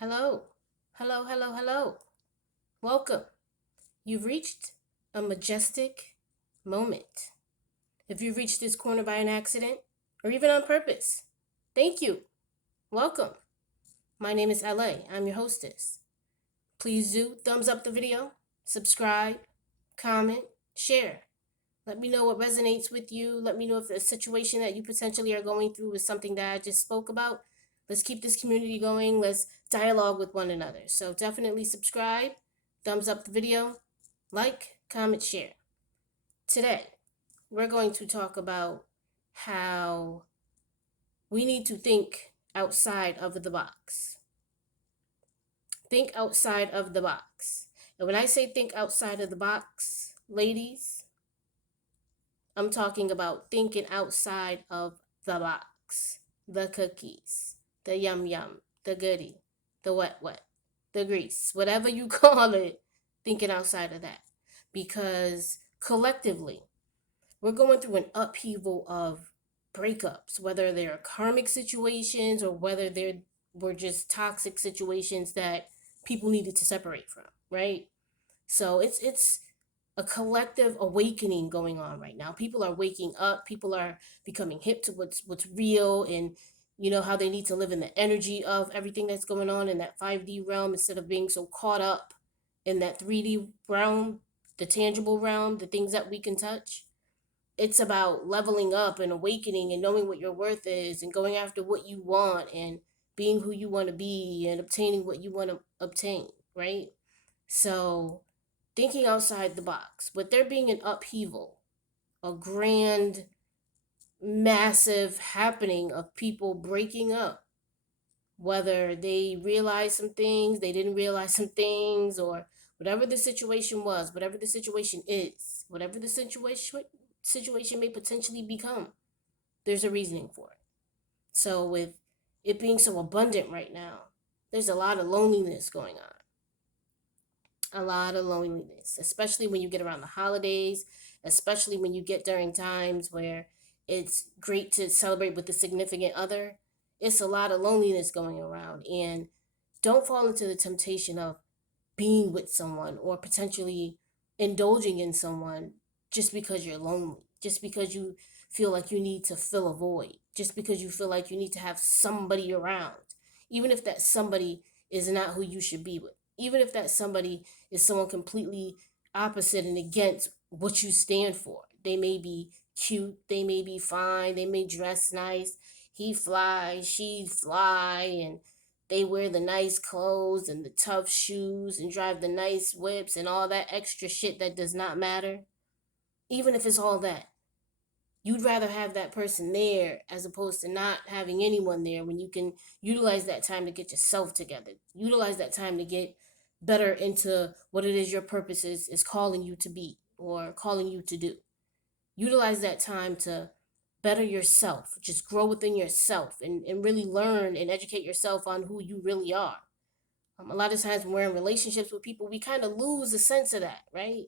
Hello, hello, hello, hello. Welcome. You've reached a majestic moment. If you've reached this corner by an accident or even on purpose, thank you. Welcome. My name is LA. I'm your hostess. Please do thumbs up the video, subscribe, comment, share. Let me know what resonates with you. Let me know if the situation that you potentially are going through is something that I just spoke about. Let's keep this community going. Let's dialogue with one another. So definitely subscribe, thumbs up the video, like, comment, share. Today, we're going to talk about how we need to think outside of the box. Think outside of the box. And when I say think outside of the box, ladies, I'm talking about thinking outside of the box. The cookies, the yum yum, the goodie, the wet wet, the grease, whatever you call it, thinking outside of that. Because collectively, we're going through an upheaval of breakups, whether they're karmic situations or whether they're were just toxic situations that people needed to separate from, right? So it's a collective awakening going on right now. People are waking up. People are becoming hip to what's real, and how they need to live in the energy of everything that's going on in that 5D realm instead of being so caught up in that 3D realm, the tangible realm, the things that we can touch. It's about leveling up and awakening and knowing what your worth is and going after what you want and being who you want to be and obtaining what you want to obtain, right? So, thinking outside the box, with there being an upheaval, a grand, massive happening of people breaking up, whether they realized some things, they didn't realize some things, or whatever the situation was, whatever the situation is, whatever the situation may potentially become, there's a reasoning for it. So with it being so abundant right now, there's a lot of loneliness going on. A lot of loneliness, especially when you get around the holidays, especially when you get during times where it's great to celebrate with the significant other. It's a lot of loneliness going around. And don't fall into the temptation of being with someone or potentially indulging in someone just because you're lonely, just because you feel like you need to fill a void, just because you feel like you need to have somebody around, even if that somebody is not who you should be with, even if that somebody is someone completely opposite and against what you stand for. They may be cute, they may be fine, they may dress nice. He fly, she fly, and they wear the nice clothes and the tough shoes and drive the nice whips and all that extra shit that does not matter. Even if it's all that, you'd rather have that person there as opposed to not having anyone there when you can utilize that time to get yourself together. Utilize that time to get better into what it is your purpose is calling you to be or calling you to do. Utilize that time to better yourself, just grow within yourself and really learn and educate yourself on who you really are. A lot of times when we're in relationships with people, we kind of lose a sense of that, right?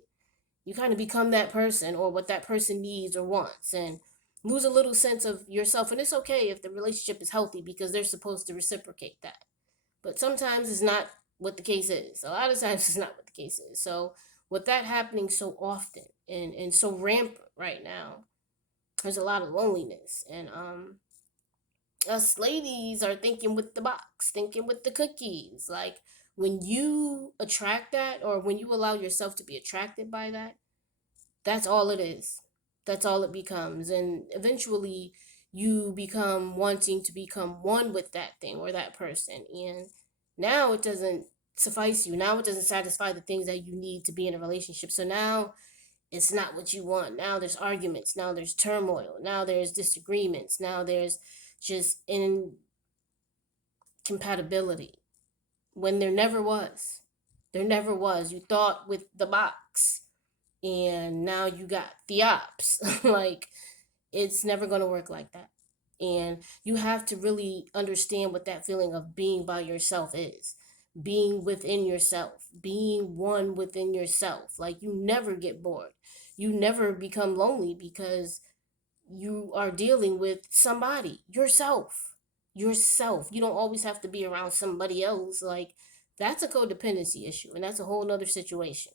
You kind of become that person or what that person needs or wants and lose a little sense of yourself. And it's okay if the relationship is healthy because they're supposed to reciprocate that. But sometimes it's not what the case is. A lot of times it's not what the case is. So with that happening so often and so rampant right now, there's a lot of loneliness. And us ladies are thinking with the box, thinking with the cookies. Like when you attract that or when you allow yourself to be attracted by that, that's all it is. That's all it becomes. And eventually you become wanting to become one with that thing or that person. And now it doesn't suffice you. Now it doesn't satisfy the things that you need to be in a relationship. So now it's not what you want. Now there's arguments. Now there's turmoil. Now there's disagreements. Now there's just incompatibility when there never was. There never was. You thought with the box and now you got the ops. Like, it's never going to work like that. And you have to really understand what that feeling of being by yourself is. Being within yourself, being one within yourself. Like, you never get bored. You never become lonely because you are dealing with somebody, yourself. yourself. You don't always have to be around somebody else. Like, that's a codependency issue, and that's a whole nother situation.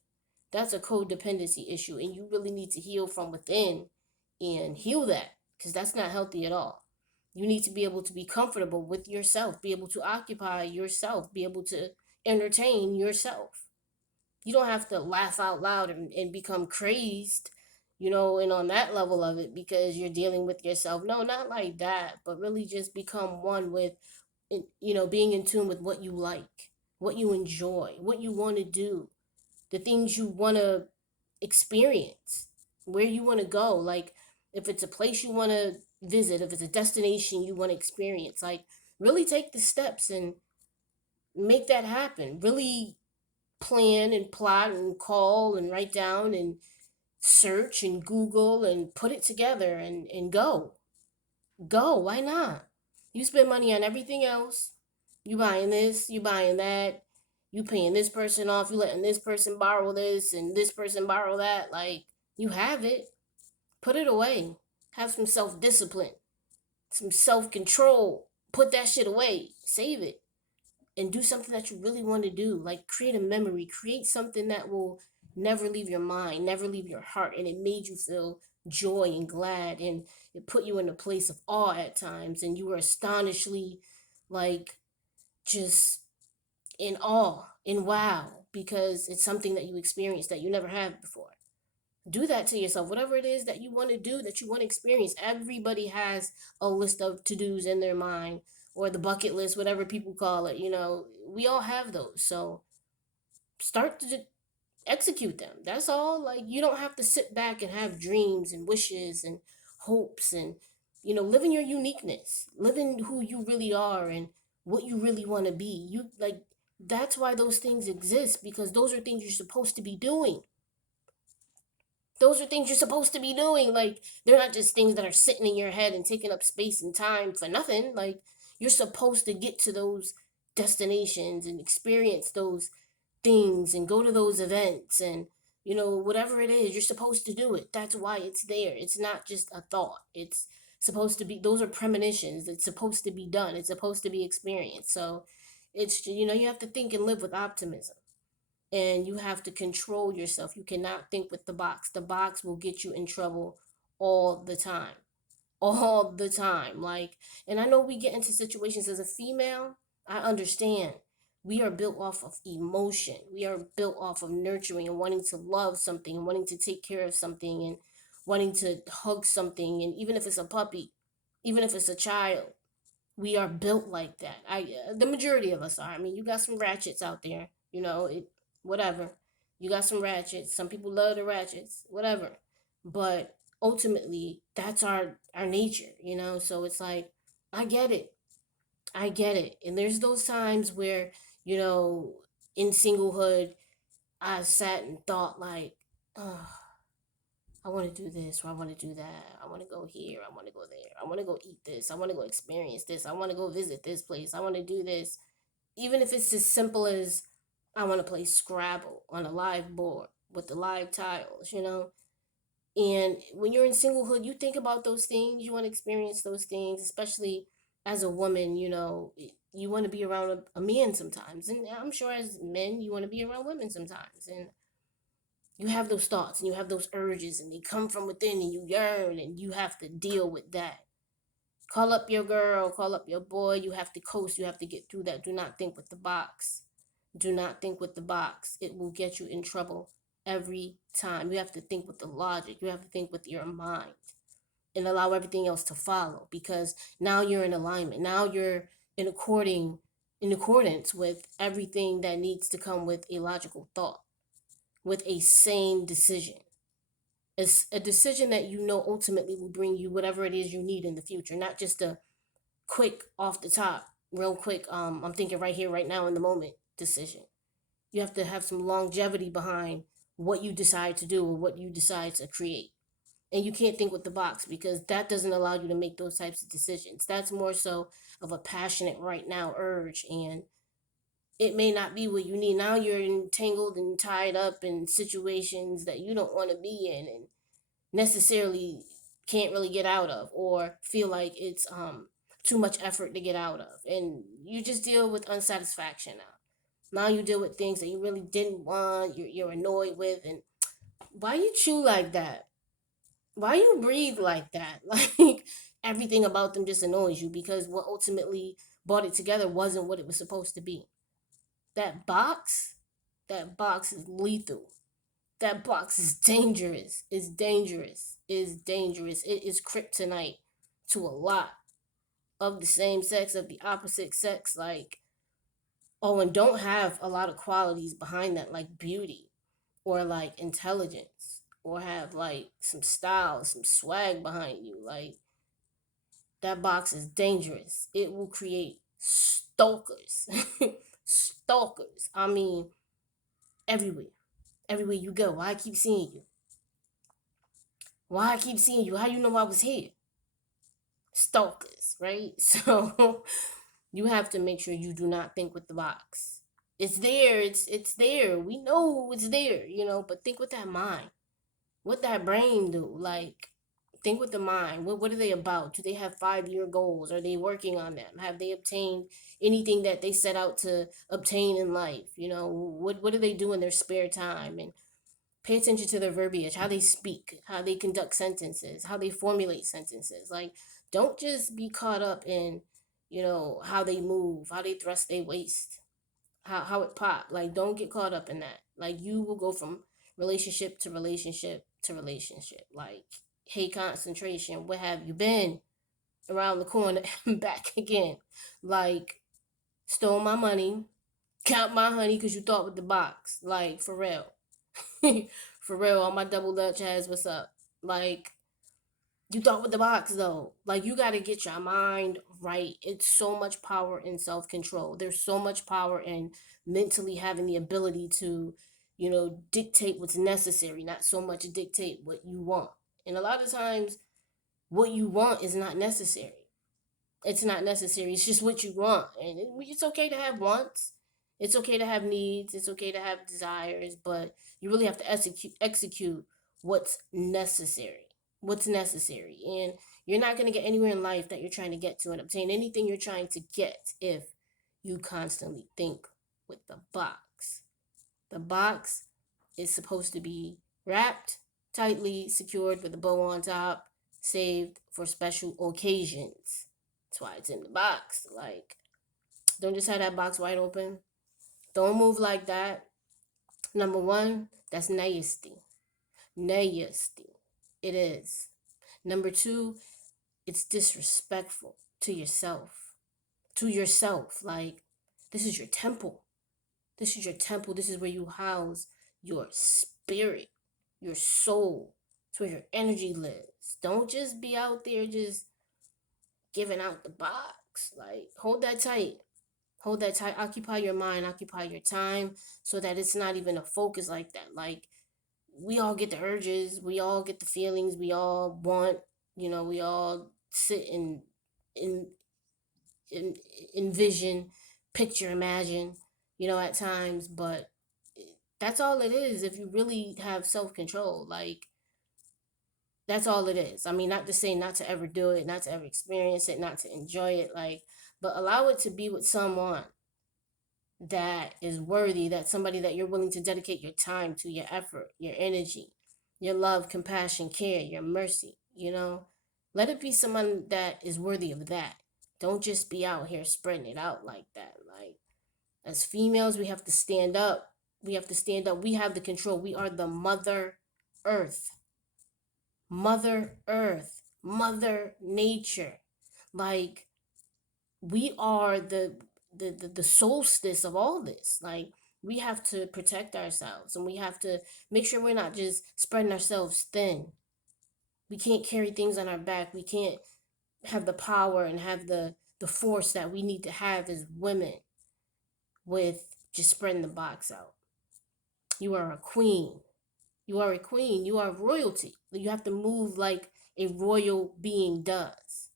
That's a codependency issue, and you really need to heal from within and heal that, because that's not healthy at all. You need to be able to be comfortable with yourself, be able to occupy yourself, be able to entertain yourself. You don't have to laugh out loud and become crazed, and on that level of it because you're dealing with yourself. No, not like that, but really just become one with, being in tune with what you like, what you enjoy, what you want to do, the things you want to experience, where you want to go. Like, if it's a place you want to visit, if it's a destination you want to experience, like, really take the steps and make that happen. Really plan and plot and call and write down and search and Google and put it together and go. Go. Why not? You spend money on everything else. You buying this, you buying that, you paying this person off, you letting this person borrow this and this person borrow that. Like, you have it. Put it away. Have some self discipline, some self control. Put that shit away. Save it. And do something that you really want to do. Like, create a memory, create something that will never leave your mind, never leave your heart, and it made you feel joy and glad, and it put you in a place of awe at times, and you were astonishingly, like, just in awe, in wow, because it's something that you experienced that you never had before. Do that to yourself. Whatever it is that you want to do, that you want to experience. Everybody has a list of to-dos in their mind, or the bucket list, whatever people call it. We all have those. So start to execute them. That's all. Like, you don't have to sit back and have dreams and wishes and hopes, and live in your uniqueness, live in who you really are and what you really want to be. You like That's why those things exist, because those are things you're supposed to be doing. Those are things you're supposed to be doing. Like, they're not just things that are sitting in your head and taking up space and time for nothing. Like, you're supposed to get to those destinations and experience those things and go to those events, and whatever it is, you're supposed to do it. That's why it's there. It's not just a thought. It's supposed to be, those are premonitions. It's supposed to be done. It's supposed to be experienced. So it's, you have to think and live with optimism, and you have to control yourself. You cannot think with the box. The box will get you in trouble all the time. All the time. Like, and I know we get into situations as a female, I understand. We are built off of emotion. We are built off of nurturing and wanting to love something and wanting to take care of something and wanting to hug something. And even if it's a puppy, even if it's a child, we are built like that. The majority of us are. I mean, you got some ratchets out there, whatever. You got some ratchets. Some people love the ratchets, whatever. But ultimately, that's our nature, So it's like, I get it. I get it. And there's those times where, you know, in singlehood, I sat and thought like, oh, I want to do this or I want to do that. I want to go here. I want to go there. I want to go eat this. I want to go experience this. I want to go visit this place. I want to do this. Even if it's as simple as I want to play Scrabble on a live board with the live tiles. And when you're in singlehood, you think about those things. You want to experience those things, especially as a woman. You want to be around a man sometimes. And I'm sure as men, you want to be around women sometimes. And you have those thoughts and you have those urges, and they come from within, and you yearn, and you have to deal with that. Call up your girl, call up your boy. You have to coast. You have to get through that. Do not think with the box. Do not think with the box. It will get you in trouble every time. You have to think with the logic. You have to think with your mind and allow everything else to follow, because now you're in alignment. Now you're in accordance with everything that needs to come with a logical thought, with a sane decision. It's a decision that ultimately will bring you whatever it is you need in the future, not just a quick off the top, real quick, I'm thinking right here, right now, in the moment decision. You have to have some longevity behind what you decide to do or what you decide to create. And you can't think with the box, because that doesn't allow you to make those types of decisions. That's more so of a passionate right now urge, and it may not be what you need. Now you're entangled and tied up in situations that you don't want to be in, and necessarily can't really get out of, or feel like it's too much effort to get out of. And you just deal with unsatisfaction now. Now you deal with things that you really didn't want, you're annoyed with. And why you chew like that? Why you breathe like that? Like everything about them just annoys you because what ultimately brought it together wasn't what it was supposed to be. That box, that box is lethal. That box is dangerous. It's dangerous. It's dangerous. It is kryptonite to a lot of the same sex, of the opposite sex. Like, oh, and don't have a lot of qualities behind that, like beauty or like intelligence or have like some style, some swag behind you. Like, that box is dangerous. It will create stalkers. Stalkers. I mean, everywhere. Everywhere you go. Why I keep seeing you? Why I keep seeing you? How you know I was here? Stalkers, right? So you have to make sure you do not think with the box. It's there, it's there. We know it's there, but think with that mind. What that brain do? Like think with the mind. What are they about? Do they have 5-year goals? Are they working on them? Have they obtained anything that they set out to obtain in life? What do they do in their spare time? And pay attention to their verbiage, how they speak, how they conduct sentences, how they formulate sentences. Like, don't just be caught up in, how they move, how they thrust their waist, how it pop. Like, don't get caught up in that. Like, you will go from relationship to relationship to relationship. Like, hey, concentration, where have you been? Around the corner and back again. Like, stole my money, count my honey because you thought with the box. Like, for real. For real, all my double dutch has what's up. Like, you thought with the box though. Like, you got to get your mind right. It's so much power in self control. There's so much power in mentally having the ability to, dictate what's necessary, not so much dictate what you want. And a lot of times, what you want is not necessary. It's not necessary. It's just what you want. And it's okay to have wants. It's okay to have needs. It's okay to have desires, but you really have to execute what's necessary. What's necessary. And you're not going to get anywhere in life that you're trying to get to and obtain anything you're trying to get if you constantly think with the box. The box is supposed to be wrapped tightly, secured with a bow on top, saved for special occasions. That's why it's in the box. Like, don't just have that box wide open. Don't move like that. Number one, that's nasty. Nasty. It is. Number two, it's disrespectful to yourself. To yourself. Like, this is your temple. This is your temple. This is where you house your spirit, your soul. It's where your energy lives. Don't just be out there just giving out the box. Like, hold that tight. Hold that tight. Occupy your mind, occupy your time so that it's not even a focus like that. Like, we all get the urges, we all get the feelings, we all want, we all sit in, in envision, picture, imagine, at times, but that's all it is if you really have self control. Like, that's all it is. I mean, not to say not to ever do it, not to ever experience it, not to enjoy it, like, but allow it to be with someone that is worthy, that somebody that you're willing to dedicate your time to, your effort, your energy, your love, compassion, care, your mercy, Let it be someone that is worthy of that. Don't just be out here spreading it out like that. Like, as females, we have to stand up. We have to stand up. We have the control. We are the Mother Earth. Mother Earth. Mother Nature. Like, we are the solstice of all this. Like, we have to protect ourselves and we have to make sure we're not just spreading ourselves thin. We can't carry things on our back. We can't have the power and have the force that we need to have as women with just spreading the box out. You are a queen. You are a queen. You are royalty. You have to move like a royal being does.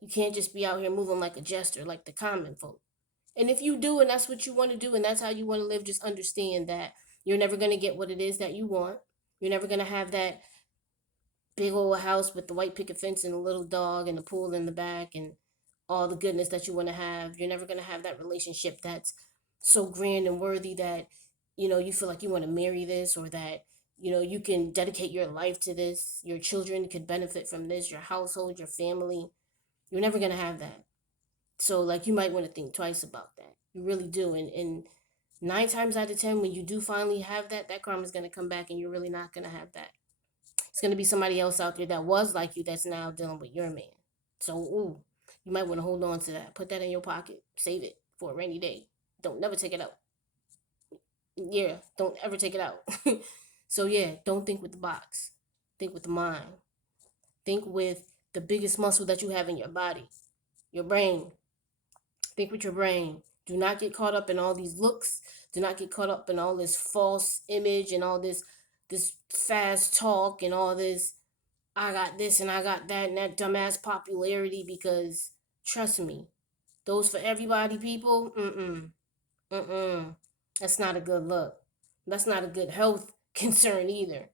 You can't just be out here moving like a jester, like the common folk. And if you do, and that's what you want to do, and that's how you want to live, just understand that you're never going to get what it is that you want. You're never going to have that big old house with the white picket fence and a little dog and a pool in the back and all the goodness that you want to have. You're never going to have that relationship that's so grand and worthy that, you feel like you want to marry this, or that, you can dedicate your life to this. Your children could benefit from this, your household, your family. You're never going to have that. So, like, you might want to think twice about that. You really do. And 9 times out of 10, when you do finally have that, that karma is going to come back and you're really not going to have that. It's going to be somebody else out there that was like you that's now dealing with your man. So, ooh, you might want to hold on to that. Put that in your pocket. Save it for a rainy day. Don't never take it out. Yeah, don't ever take it out. So, yeah, don't think with the box. Think with the mind. Think with the biggest muscle that you have in your body, your brain. Think with your brain. Do not get caught up in all these looks. Do not get caught up in all this false image and all this fast talk and all this I got this and I got that and that dumbass popularity, because trust me, those for everybody people, mm-mm. That's not a good look. That's not a good health concern either.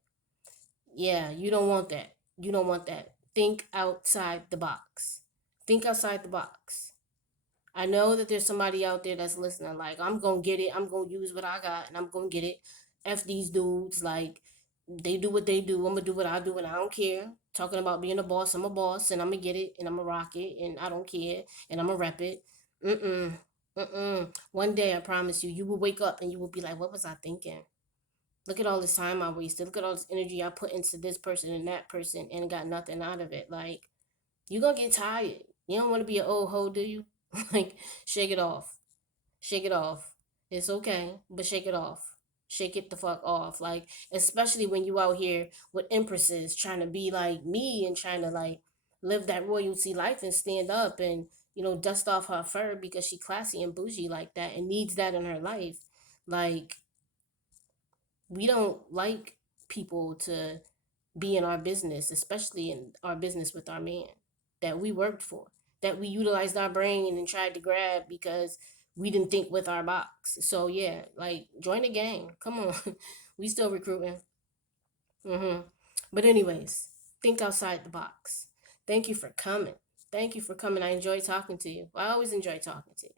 Yeah, you don't want that. You don't want that. Think outside the box. Think outside the box. I know that there's somebody out there that's listening, like, I'm gonna get it, I'm gonna use what I got, and I'm gonna get it. F these dudes, like, they do what they do, I'm gonna do what I do, and I don't care. Talking about being a boss, I'm a boss, and I'm gonna get it, and I'm gonna rock it, and I don't care, and I'm gonna rep it. Mm-mm. Mm-mm. One day, I promise you, you will wake up and you will be like, what was I thinking? Look at all this time I wasted. Look at all this energy I put into this person and that person and got nothing out of it. Like, you're gonna get tired. You don't want to be an old hoe, do you? Like, shake it off. Shake it off. It's okay, but shake it off. Shake it the fuck off. Like, especially when you out here with empresses trying to be like me and trying to, like, live that royalty life and stand up and, dust off her fur because she classy and bougie like that and needs that in her life. Like, we don't like people to be in our business, especially in our business with our man that we worked for, that we utilized our brain and tried to grab because we didn't think with our box. So yeah, like, join the gang. Come on, we still recruiting. Mm-hmm. But anyways, think outside the box. Thank you for coming. Thank you for coming. I enjoy talking to you. I always enjoy talking to you.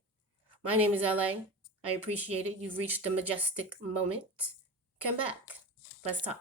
My name is LA. I appreciate it. You've reached the majestic moment. Come back. Let's talk.